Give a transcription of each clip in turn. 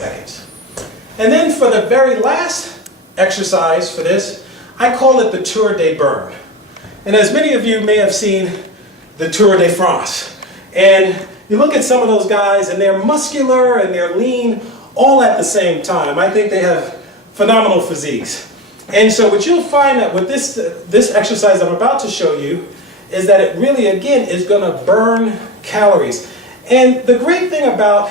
seconds. And then for the very last exercise for this, I call it the Tour de Bern. And as many of you may have seen the Tour de France, and you look at some of those guys and they're muscular and they're lean all at the same time. I think they have phenomenal physiques. And so what you'll find that with this exercise I'm about to show you is that it really, again, is going to burn calories. And the great thing about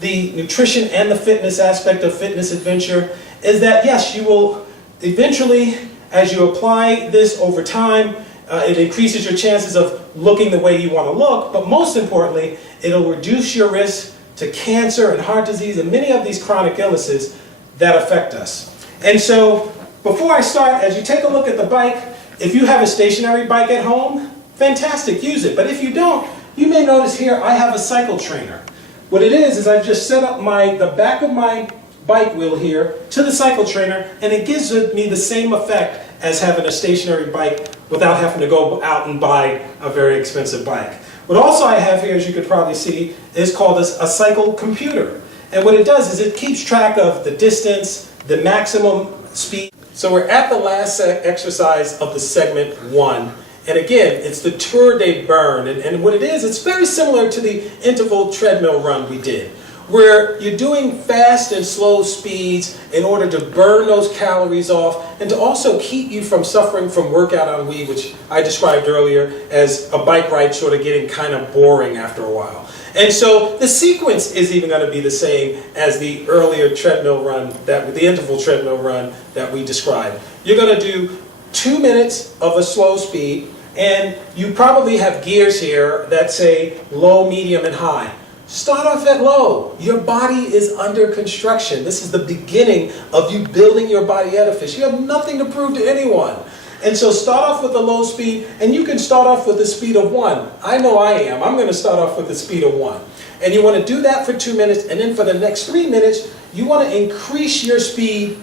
the nutrition and the fitness aspect of Fitness Adventure is that, yes, you will eventually, as you apply this over time, it increases your chances of looking the way you want to look, but most importantly, it'll reduce your risk to cancer and heart disease and many of these chronic illnesses that affect us. And so, before I start, as you take a look at the bike, if you have a stationary bike at home, fantastic, use it. But if you don't, you may notice here I have a cycle trainer. What it is I've just set up the back of my bike wheel here to the cycle trainer, and it gives me the same effect as having a stationary bike without having to go out and buy a very expensive bike. What also I have here, as you could probably see, is called a cycle computer. And what it does is it keeps track of the distance, the maximum speed. So we're at the last exercise of the segment 1. And again, it's the Tour de Bern. And what it is, it's very similar to the interval treadmill run we did, where you're doing fast and slow speeds in order to burn those calories off and to also keep you from suffering from workout ennui, which I described earlier as a bike ride sort of getting kind of boring after a while. And so the sequence is even going to be the same as the earlier treadmill run, the interval treadmill run that we described. You're going to do 2 minutes of a slow speed, and you probably have gears here that say low, medium, and high. Start off at low. Your body is under construction. This is the beginning of you building your body edifice. You have nothing to prove to anyone. And so start off with a low speed, and you can start off with a speed of 1. I know I am. I'm going to start off with a speed of 1. And you want to do that for 2 minutes, and then for the next 3 minutes, you want to increase your speed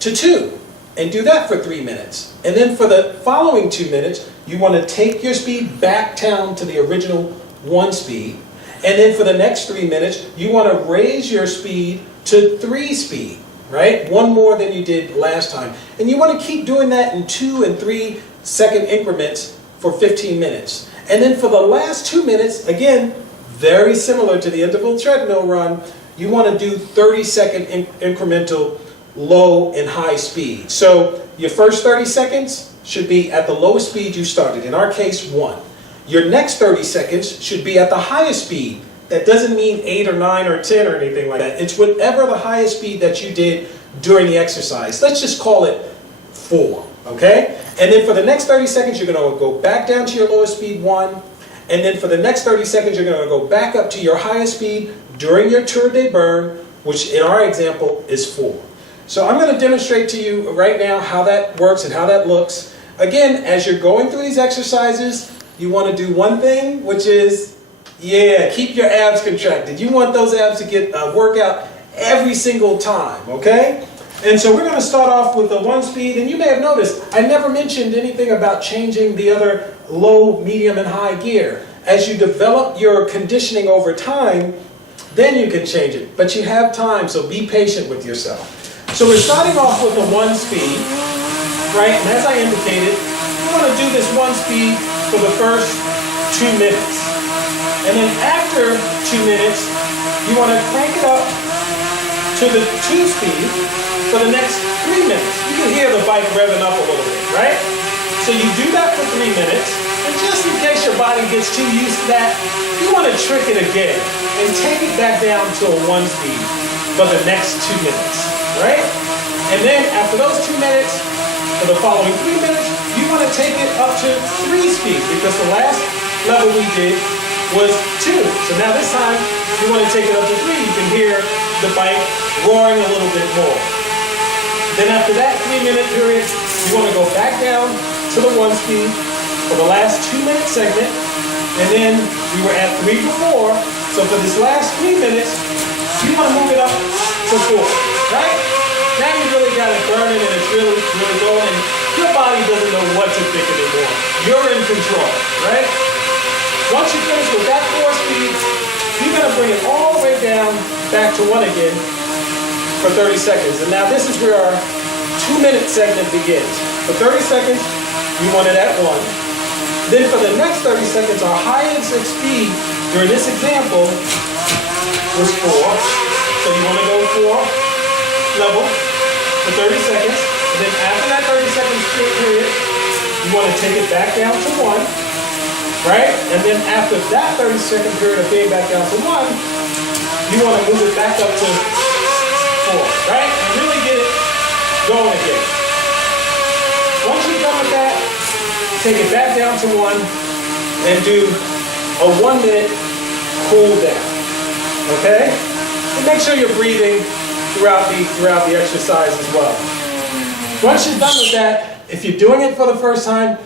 to 2. And do that for 3 minutes. And then for the following 2 minutes, you want to take your speed back down to the original 1 speed. And then for the next 3 minutes, you want to raise your speed to 3 speed, right? 1 more than you did last time. And you want to keep doing that in 2 and 3 second increments for 15 minutes. And then for the last 2 minutes, again, very similar to the interval treadmill run, you want to do 30-second incremental low and high speed. So your first 30 seconds should be at the lowest speed you started, in our case 1. Your next 30 seconds should be at the highest speed. That doesn't mean 8 or 9 or 10 or anything like that. It's whatever the highest speed that you did during the exercise. Let's just call it 4, okay? And then for the next 30 seconds, you're going to go back down to your lowest speed, 1. And then for the next 30 seconds, you're going to go back up to your highest speed during your Tour de Bern, which in our example is 4. So I'm going to demonstrate to you right now how that works and how that looks. Again, as you're going through these exercises, you want to do one thing, which is, keep your abs contracted. You want those abs to get a workout every single time, okay? And so we're going to start off with the 1 speed, and you may have noticed I never mentioned anything about changing the other low, medium, and high gear. As you develop your conditioning over time, then you can change it. But you have time, so be patient with yourself. So we're starting off with the 1 speed, right? And as I indicated, we want to do this 1 speed for the first 2 minutes. And then after 2 minutes, you want to crank it up to the 2 speed for the next 3 minutes. You can hear the bike revving up a little bit, right? So you do that for 3 minutes, and just in case your body gets too used to that, you want to trick it again and take it back down to a 1 speed for the next 2 minutes. Right? And then after those 2 minutes, for the following 3 minutes, you want to take it up to 3 speed, because the last level we did was 2. So now this time, you want to take it up to 3. You can hear the bike roaring a little bit more. Then after that 3-minute period, you want to go back down to the 1 speed for the last 2-minute segment. And then we were at 3 before. So for this last 3 minutes, you want to move it up to 4. Right? Now you really got it burning and it's really, really going, and your body doesn't know what to think anymore. You're in control, right? Once you finish with that 4 speed, you're going to bring it all the way down back to 1 again. for 30 seconds. And now this is where our 2-minute segment begins. For 30 seconds, you want it at 1. Then for the next 30 seconds, our highest speed during this example was 4. So you want to go 4 level for 30 seconds. And then after that 30 seconds period, you want to take it back down to 1. Right? And then after that 30-second period of being back down to 1, you want to move it back up to 4. Right? And really get it going again. Once you're done with that, take it back down to 1 and do a 1-minute cool down. Okay? And make sure you're breathing throughout the exercise as well. Once you're done with that, if you're doing it for the first time,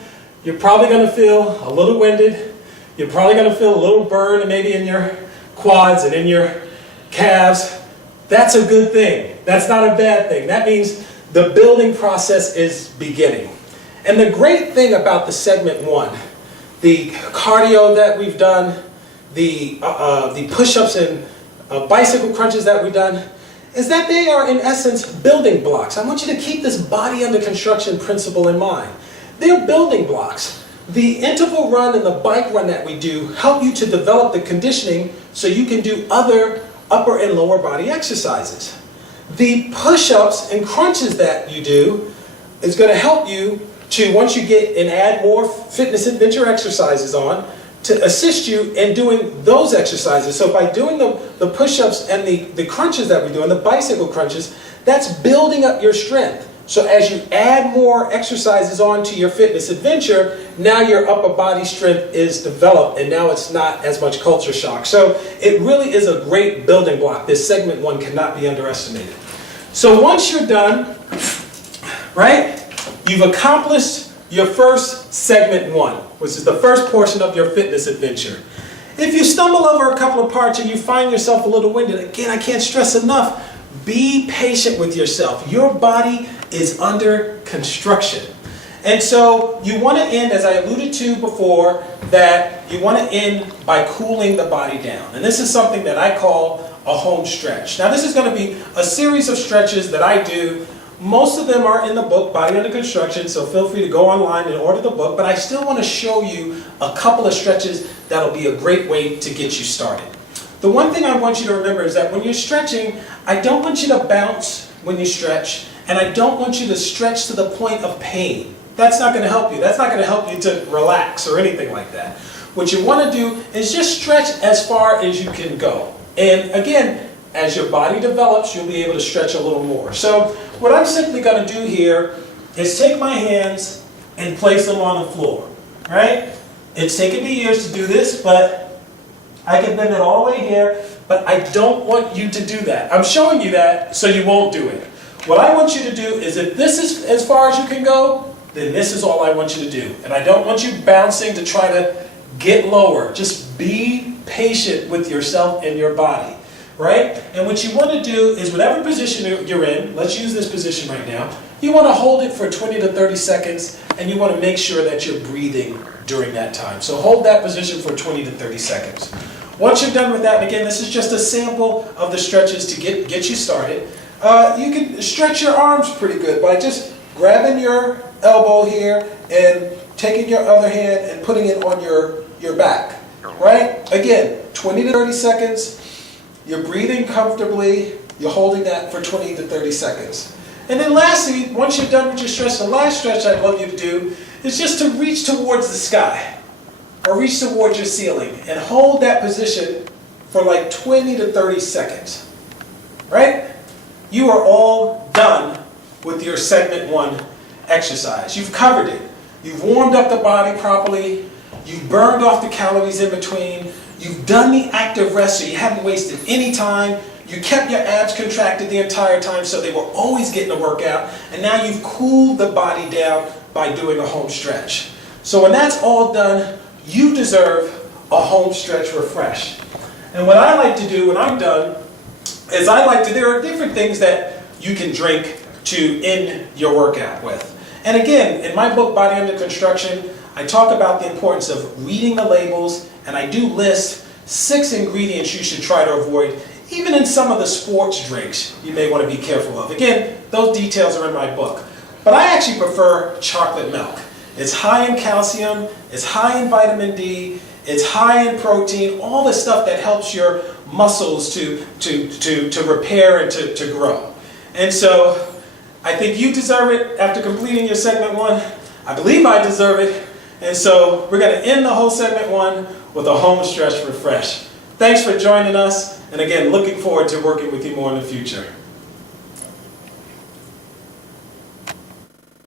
you're probably going to feel a little winded. You're probably going to feel a little burn maybe in your quads and in your calves. That's a good thing. That's not a bad thing. That means the building process is beginning. And the great thing about the segment 1, the cardio that we've done, the push-ups and bicycle crunches that we've done, is that they are in essence building blocks. I want you to keep this body under construction principle in mind. They're building blocks. The interval run and the bike run that we do help you to develop the conditioning so you can do other upper and lower body exercises. The push-ups and crunches that you do is going to help you to, once you get and add more fitness adventure exercises on, to assist you in doing those exercises. So by doing the push-ups and the crunches that we do, and the bicycle crunches, that's building up your strength. So as you add more exercises on to your fitness adventure, now your upper body strength is developed, and now it's not as much culture shock. So it really is a great building block. This segment 1 cannot be underestimated. So once you're done, right, you've accomplished your first segment 1, which is the first portion of your fitness adventure. If you stumble over a couple of parts and you find yourself a little winded, again, I can't stress enough, be patient with yourself. Your body is under construction. And so you want to end, as I alluded to before, that you want to end by cooling the body down. And this is something that I call a home stretch. Now this is going to be a series of stretches that I do. Most of them are in the book, Body Under Construction, so feel free to go online and order the book, but I still want to show you a couple of stretches that'll be a great way to get you started. The one thing I want you to remember is that when you're stretching, I don't want you to bounce when you stretch, and I don't want you to stretch to the point of pain. That's not going to help you. That's not going to help you to relax or anything like that. What you want to do is just stretch as far as you can go. And again, as your body develops, you'll be able to stretch a little more. So what I'm simply going to do here is take my hands and place them on the floor. Right? It's taken me years to do this, but I can bend it all the way here, but I don't want you to do that. I'm showing you that so you won't do it. What I want you to do is, if this is as far as you can go, then this is all I want you to do. And I don't want you bouncing to try to get lower. Just be patient with yourself and your body. Right? And what you want to do is, whatever position you're in, let's use this position right now, you want to hold it for 20 to 30 seconds, and you want to make sure that you're breathing during that time. So hold that position for 20 to 30 seconds. Once you're done with that, and again, this is just a sample of the stretches to get you started. You can stretch your arms pretty good by just grabbing your elbow here and taking your other hand and putting it on your back. Right? Again, 20 to 30 seconds. You're breathing comfortably. You're holding that for 20 to 30 seconds. And then lastly, once you're done with your stretch, the last stretch I'd love you to do is just to reach towards the sky or reach towards your ceiling and hold that position for like 20 to 30 seconds. Right? You are all done with your segment 1 exercise. You've covered it. You've warmed up the body properly. You've burned off the calories in between. You've done the active rest, so you haven't wasted any time. You kept your abs contracted the entire time, so they were always getting a workout. And now you've cooled the body down by doing a home stretch. So when that's all done, you deserve a home stretch refresh. And what I like to do when I'm done is there are different things that you can drink to end your workout with. And again, in my book, Body Under Construction, I talk about the importance of reading the labels, and I do list 6 ingredients you should try to avoid Even in some of the sports drinks, you may want to be careful of. Again, those details are in my book. But I actually prefer chocolate milk. It's high in calcium, it's high in vitamin D, it's high in protein, all the stuff that helps your muscles to repair and to grow. And so, I think you deserve it after completing your segment 1. I believe I deserve it. And so, we're going to end the whole segment 1 with a home stretch refresh. Thanks for joining us. And again, looking forward to working with you more in the future.